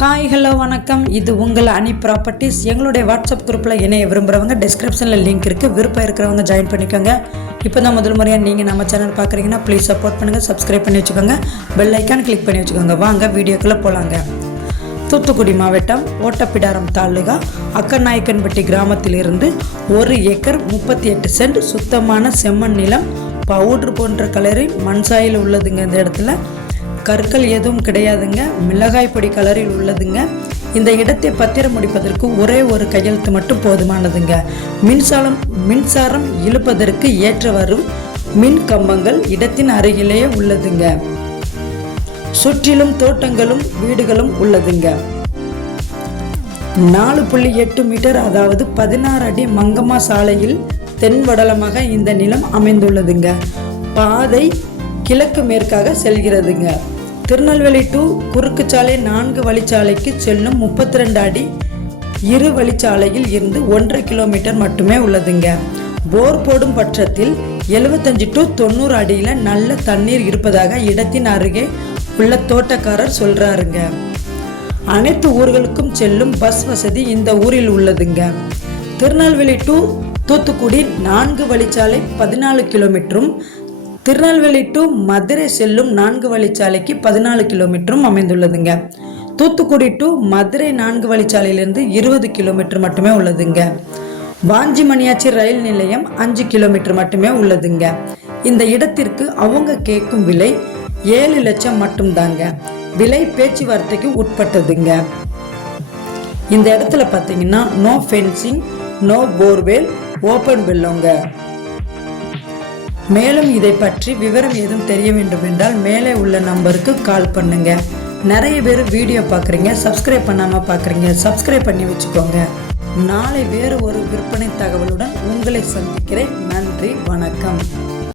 Hi hello வணக்கம். இது உங்கள் அனி ப்ராப்பர்ட்டிஸ் எங்களுடைய வாட்ஸ்அப் குரூப்பில் இணைய விரும்புகிறவங்க டிஸ்கிரிப்ஷனில் லிங்க் இருக்குது விருப்பம் இருக்கிறவங்க ஜாயின் பண்ணிக்கோங்க. இப்போ தான் முதல் முறையாக நீங்கள் நம்ம சேனல் பார்க்குறீங்கன்னா ப்ளீஸ் சப்போர்ட் பண்ணுங்கள் சப்ஸ்கிரைப் பண்ணி வச்சுக்கோங்க. பெல் ஐக்கான் கிளிக் பண்ணி வச்சுக்கோங்க. வாங்க வீடியோக்குள்ளே போகலாங்க தூத்துக்குடி மாவட்டம் ஓட்டப்பிடாரம் தாலுகா அக்கநாயக்கன்பட்டி கிராமத்திலிருந்து ஒரு ஏக்கர் முப்பத்தி எட்டு சென்ட் சுத்தமான செம்மண் நிலம் பவுட்ரு போன்ற கலரில் மண் சாயில் உள்ளதுங்க இந்த இடத்துல. கற்கள் எதுவும் கிடையாதுங்க. மிளகாய் பொடி கலரில் உள்ளதுங்க. இந்த இடத்தை பத்திரம் முடிப்பதற்கு ஒரே ஒரு கையெழுத்து மட்டும் போதுமானதுங்க. மின்சாரம் மின்சாரம் இழுப்பதற்கு ஏற்றவாறு மின் கம்பங்கள் இடத்தின் அருகிலேயே உள்ளதுங்க. சுற்றிலும் தோட்டங்களும் வீடுகளும் உள்ளதுங்க. நாலு புள்ளி எட்டு மீட்டர் அதாவது பதினாறு அடி மங்கம்மா சாலையில் தென்வடலமாக இந்த நிலம் அமைந்துள்ளதுங்க. பாதை கிழக்கு மேற்காக செல்கிறதுங்க. திருநெல்வேலி டு குறுக்கு சாலை நான்கு வழிச்சாலைக்கு செல்லும் முப்பத்தி ரெண்டு அடி இரு வழிச்சாலையில் இருந்து ஒன்றரை கிலோமீட்டர் மட்டுமே உள்ளதுங்க. போர் போடும் பட்சத்தில் எழுபத்தஞ்சு டு தொண்ணூறு அடியில் நல்ல தண்ணீர் இருப்பதாக இடத்தின் அருகே உள்ள தோட்டக்காரர் சொல்றாருங்க. அனைத்து ஊர்களுக்கும் செல்லும் பஸ் வசதி இந்த ஊரில் உள்ளதுங்க. திருநெல்வேலி டு தூத்துக்குடி நான்கு வழிச்சாலை பதினாலு கிலோமீட்டரும் திருநெல்வேலி டு மதுரை செல்லும் நான்கு வழிச்சாலைக்கு பதினாலு கிலோமீட்டரும் அமைந்துள்ளதுங்க. தூத்துக்குடி டு மதுரை நான்கு வழிச்சாலையிலிருந்து இருபது கிலோமீட்டர் மட்டுமே உள்ளதுங்க. வாஞ்சி மணியாச்சி ரயில் நிலையம் அஞ்சு கிலோமீட்டர் மட்டுமே உள்ளதுங்க. இந்த இடத்திற்கு அவங்க கேட்கும் விலை ஏழு லட்சம் மட்டும்தாங்க. விலை பேச்சுவார்த்தைக்கு உட்பட்டதுங்க. இந்த இடத்துல பார்த்தீங்கன்னா no fencing no borewell open பில்லோங்க மேலும் இதை பற்றி விவரம் ஏதும் தெரிய வேண்டும் என்றால் மேலே உள்ள நம்பருக்கு கால் பண்ணுங்க. நிறைய பேர் வீடியோ பார்க்குறீங்க சப்ஸ்கிரைப் பண்ணாமல் பார்க்குறீங்க சப்ஸ்கிரைப் பண்ணி வச்சுக்கோங்க. நாளை வேறு ஒரு விற்பனை தகவலுடன் உங்களை சந்திக்கிறேன். நன்றி வணக்கம்.